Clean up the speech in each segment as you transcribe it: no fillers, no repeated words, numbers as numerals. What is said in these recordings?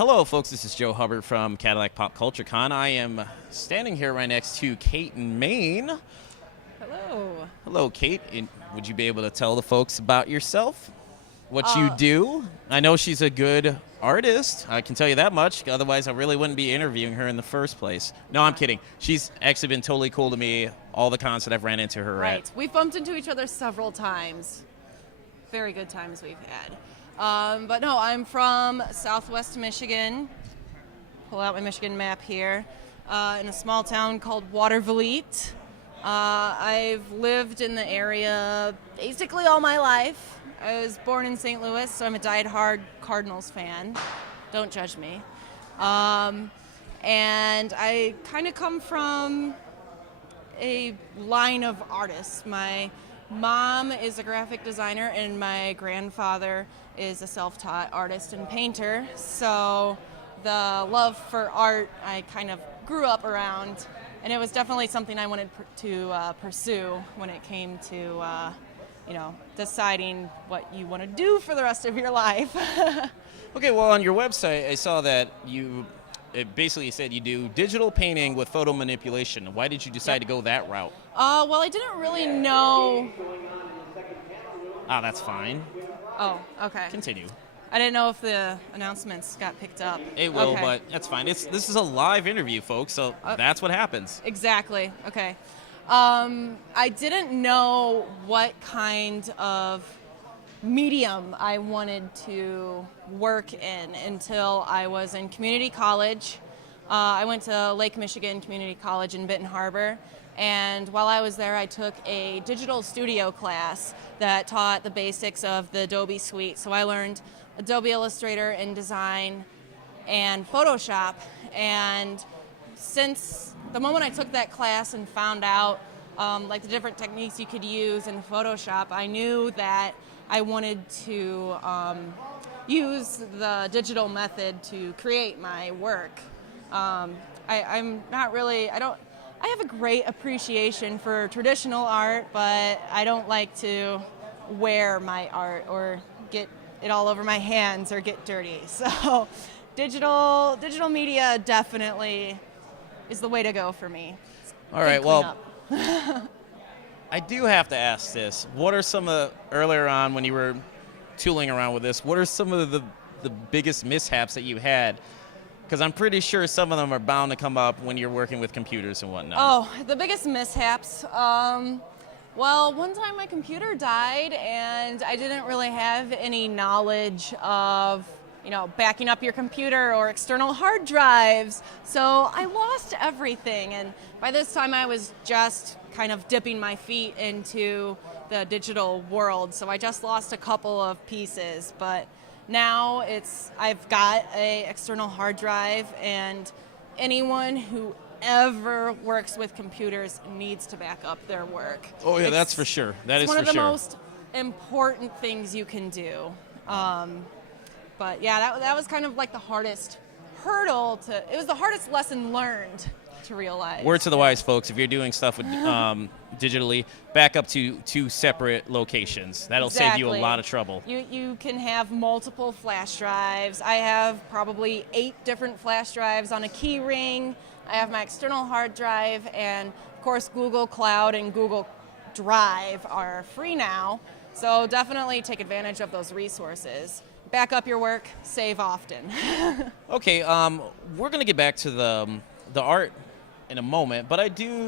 Hello, folks. This is Joe Hubbard from Cadillac Pop Culture Con. I am standing here right next to Kait Mayne. Hello. Hello, Kait. Would you be able to tell the folks about yourself? What you do? I know she's a good artist. I can tell you that much. Otherwise, I really wouldn't be interviewing her in the first place. No, I'm kidding. She's actually been totally cool to me. All the cons that I've ran into her Right. at. We've bumped into each other several times. Very good times we've had. But no, I'm from Southwest Michigan. Pull out my Michigan map here. In a small town called Watervliet. I've lived in the area basically all my life. I was born in St. Louis, so I'm a diehard Cardinals fan. Don't judge me. And I kind of come from a line of artists. My mom is a graphic designer, and my grandfather is a self-taught artist and painter. So the love for art I kind of grew up around, and it was definitely something I wanted to pursue when it came to deciding what you want to do for the rest of your life. Okay, well, on your website, I saw that it basically said you do digital painting with photo manipulation. Why did you decide to go that route? Well, I didn't really know. That's fine. Oh, okay. Continue. I didn't know if the announcements got picked up. It will, Okay. but that's fine. This is a live interview, folks, so that's what happens. Exactly. Okay. I didn't know what kind of medium I wanted to work in until I was in community college. I went to Lake Michigan Community College in Benton Harbor, and while I was there, I took a digital studio class that taught the basics of the Adobe suite. So I learned Adobe Illustrator, InDesign, and Photoshop. And since the moment I took that class and found out the different techniques you could use in Photoshop, I knew that I wanted to use the digital method to create my work. I have a great appreciation for traditional art, but I don't like to wear my art or get it all over my hands or get dirty. So digital media definitely is the way to go for me. All right, well, I do have to ask this. What are some of earlier on when you were tooling around with this, what are some of the biggest mishaps that you had? Because I'm pretty sure some of them are bound to come up when you're working with computers and whatnot. Oh, the biggest mishaps. Well, one time my computer died, and I didn't really have any knowledge of, backing up your computer or external hard drives. So I lost everything, and by this time I was just kind of dipping my feet into the digital world. So I just lost a couple of pieces, but now I've got an external hard drive, and anyone who ever works with computers needs to back up their work. Oh yeah, that's for sure. That is for sure. It's one of the most important things you can do. But yeah, that was kind of like the hardest hurdle it was the hardest lesson learned to realize. Word to the wise, folks, if you're doing stuff with digitally, back up to 2 separate locations. That'll save you a lot of trouble. You can have multiple flash drives. I have probably 8 different flash drives on a key ring. I have my external hard drive, and of course Google Cloud and Google Drive are free now. So definitely take advantage of those resources. Back up your work, save often. Okay, we're going to get back to the art in a moment, but I did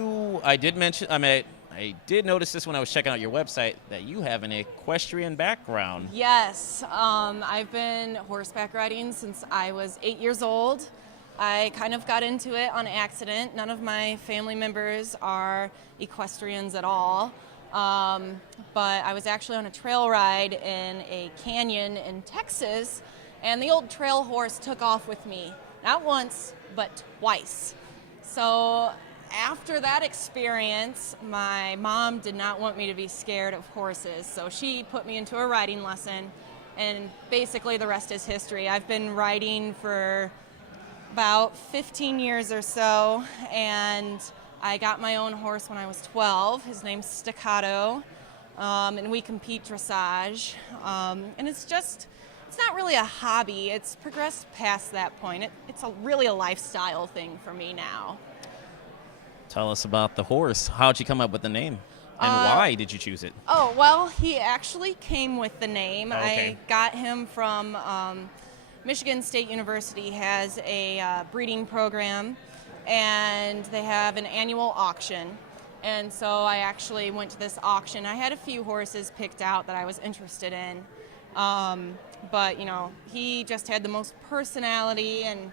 notice this when I was checking out your website, that you have an equestrian background. Yes, I've been horseback riding since I was 8 years old. I kind of got into it on accident. None of my family members are equestrians at all. But I was actually on a trail ride in a canyon in Texas, and the old trail horse took off with me. Not once, but twice. So after that experience, my mom did not want me to be scared of horses, so she put me into a riding lesson, and basically the rest is history. I've been riding for about 15 years or so, and I got my own horse when I was 12. His name's Staccato, and we compete dressage. And it's it's not really a hobby. It's progressed past that point. It's really a lifestyle thing for me now. Tell us about the horse. How'd you come up with the name? And why did you choose it? Oh, well, he actually came with the name. Oh, okay. I got him from Michigan State University has a breeding program, and they have an annual auction. And so I actually went to this auction. I had a few horses picked out that I was interested in. But, you know, he just had the most personality and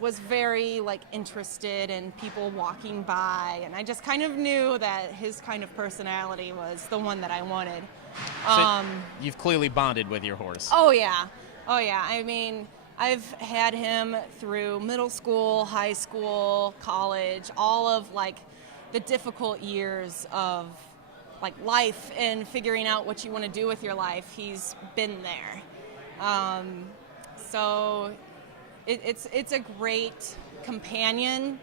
was very, like, interested in people walking by. And I just kind of knew that his kind of personality was the one that I wanted. So you've clearly bonded with your horse. Oh, yeah. Oh, yeah. I mean, I've had him through middle school, high school, college, all of, like, the difficult years of, like, life and figuring out what you want to do with your life. He's been there. So it's a great companion,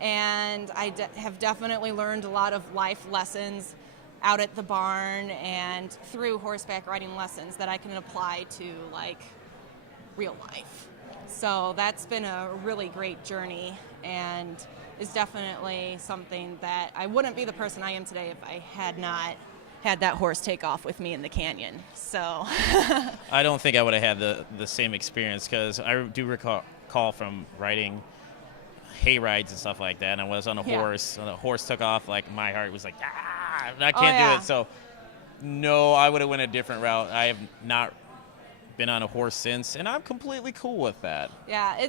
and I have definitely learned a lot of life lessons out at the barn and through horseback riding lessons that I can apply to, like, real life. So that's been a really great journey, and is definitely something that I wouldn't be the person I am today if I had not had that horse take off with me in the canyon. So I don't think I would have had the same experience, because I do recall from riding hay rides and stuff like that, and I was on a horse, and the horse took off, like, my heart was like, I can't do it. So no, I would have went a different route. I have not been on a horse since, and I'm completely cool with that. Yeah,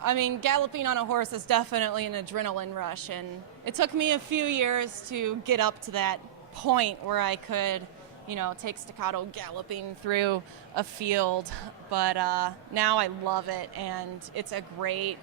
I mean, galloping on a horse is definitely an adrenaline rush, and it took me a few years to get up to that point where I could, you know, take Staccato galloping through a field. But now I love it, and it's a great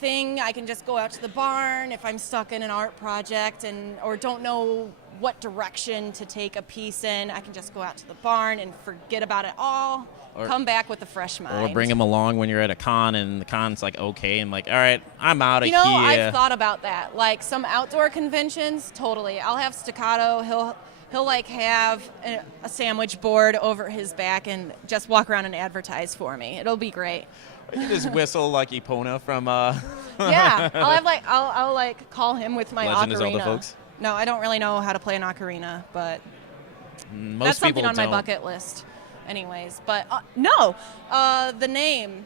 thing. I can just go out to the barn if I'm stuck in an art project or don't know what direction to take a piece in. I can just go out to the barn and forget about it all. Come back with a fresh mind. Or bring him along when you're at a con and the con's like, okay, and like, all right, I'm out of here. You know, I've thought about that. Like some outdoor conventions, totally. I'll have Staccato. He'll like have a sandwich board over his back and just walk around and advertise for me. It'll be great. You can just whistle like Epona from Yeah, I'll like call him with my Legend ocarina. of Zelda, folks. No, I don't really know how to play an ocarina, but Most that's something people on my don't. bucket list. Anyways, but no, the name,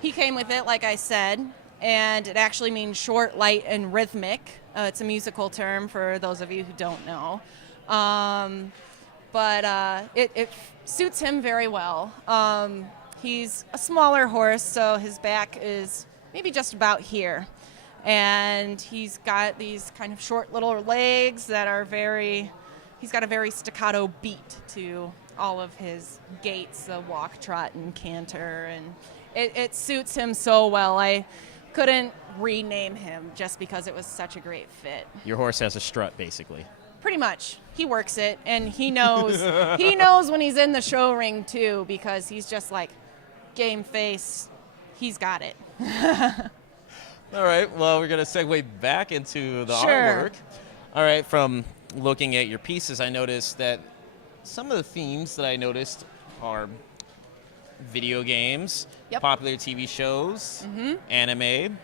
he came with it, like I said, and it actually means short, light, and rhythmic. It's a musical term for those of you who don't know. But it suits him very well. He's a smaller horse, so his back is maybe just about here. And he's got these kind of short little legs that are he's got a very staccato beat to all of his gaits, the walk, trot, and canter, and it suits him so well. I couldn't rename him just because it was such a great fit. Your horse has a strut, basically. Pretty much. He works it, and he knows he knows when he's in the show ring too, because he's just like game face. He's got it. All right, well, we're going to segue back into the Sure. artwork. All right, from looking at your pieces, I noticed that some of the themes that I noticed are video games, Yep. popular TV shows, anime,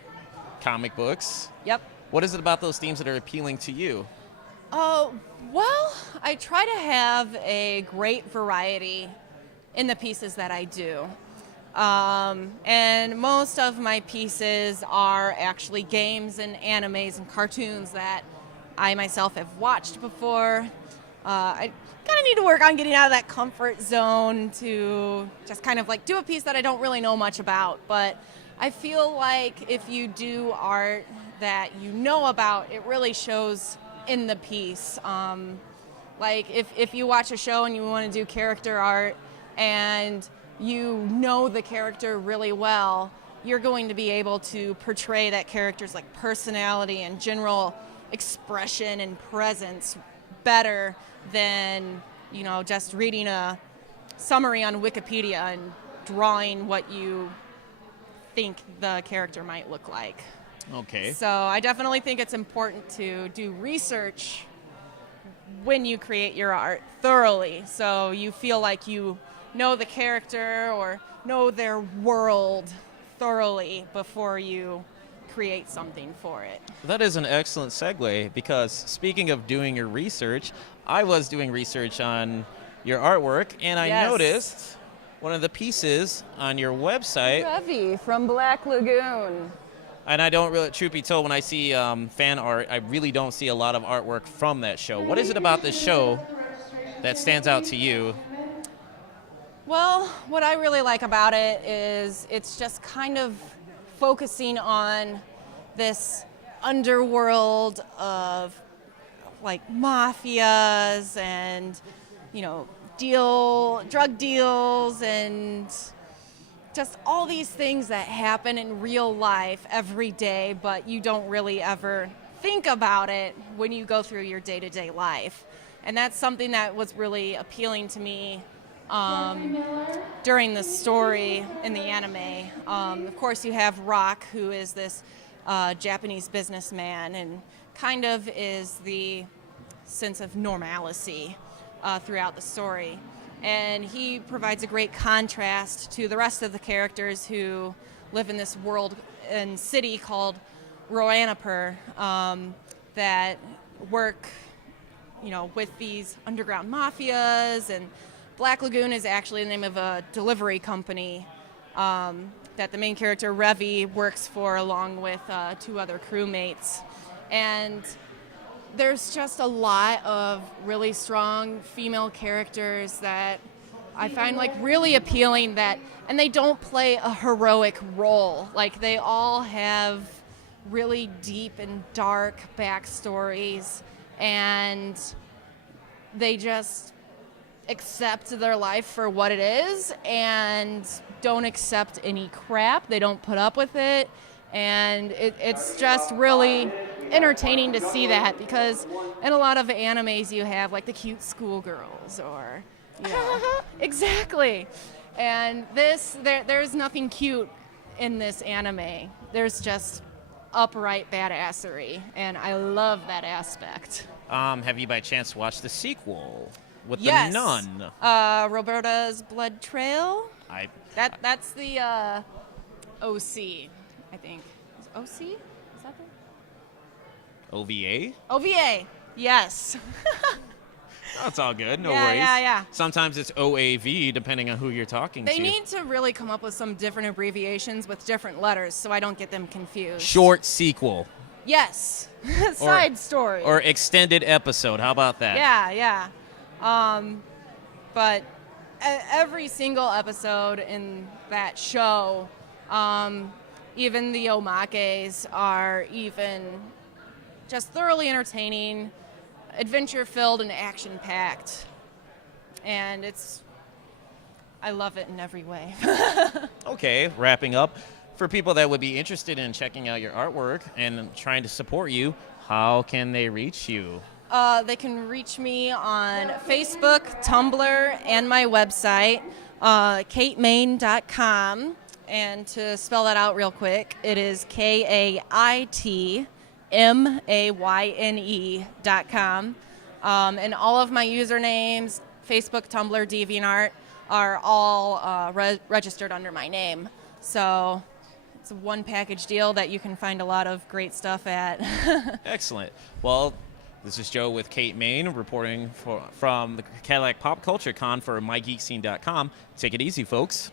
comic books. Yep. What is it about those themes that are appealing to you? Oh, well, I try to have a great variety in the pieces that I do. And most of my pieces are actually games and animes and cartoons that I myself have watched before. I kind of need to work on getting out of that comfort zone to just kind of like do a piece that I don't really know much about. But I feel like if you do art that you know about, it really shows in the piece. Like if you watch a show and you want to do character art and you know the character really well, you're going to be able to portray that character's like personality and general expression and presence better than, you know, just reading a summary on Wikipedia and drawing what you think the character might look like. Okay. So I definitely think it's important to do research when you create your art thoroughly, so you feel like you know the character or know their world thoroughly before you create something for it. That is an excellent segue, because speaking of doing your research, I was doing research on your artwork, and I Yes. noticed one of the pieces on your website. Ravi from Black Lagoon. And I don't really, truth be told, when I see fan art, I really don't see a lot of artwork from that show. What is it about this show that stands out to you? Well, what I really like about it is it's just kind of focusing on this underworld of like mafias and, you know, drug deals and just all these things that happen in real life every day, but you don't really ever think about it when you go through your day-to-day life. And that's something that was really appealing to me during the story in the anime. Of course, you have Rock, who is this Japanese businessman and kind of is the sense of normalcy throughout the story. And he provides a great contrast to the rest of the characters who live in this world and city called Roanapur that work, with these underground mafias. And Black Lagoon is actually the name of a delivery company that the main character, Ravi, works for along with 2 other crewmates. And there's just a lot of really strong female characters that I find really appealing, and they don't play a heroic role. They all have really deep and dark backstories, and they just accept their life for what it is and don't accept any crap. They don't put up with it, and it's just really entertaining to see that, because in a lot of animes you have the cute schoolgirls or exactly, and there's nothing cute in this anime. There's just upright badassery, and I love that aspect. Have you by chance watched the sequel with Yes. the nun? Roberta's Blood Trail. That's the OC, I think. Is OC? Is that the OVA? OVA? Yes. Oh, it's all good. No Yeah, worries. yeah. Sometimes it's OAV, depending on who you're talking They to. need to really come up with some different abbreviations with different letters so I don't get them confused. Short sequel. Yes. Side story. Or extended episode. How about that? Yeah. But every single episode in that show, even the omakes are even just thoroughly entertaining, adventure-filled, and action-packed. And I love it in every way. Okay, wrapping up. For people that would be interested in checking out your artwork and trying to support you, how can they reach you? They can reach me on Facebook, Tumblr, and my website, KaitMayne.com. And to spell that out real quick, it is KaitMayne.com. And all of my usernames, Facebook, Tumblr, DeviantArt, are all registered under my name. So it's a one package deal that you can find a lot of great stuff at. Excellent. Well, this is Joe with Kait Mayne reporting from the Cadillac Pop Culture Con for MIGeekScene.com. Take it easy, folks.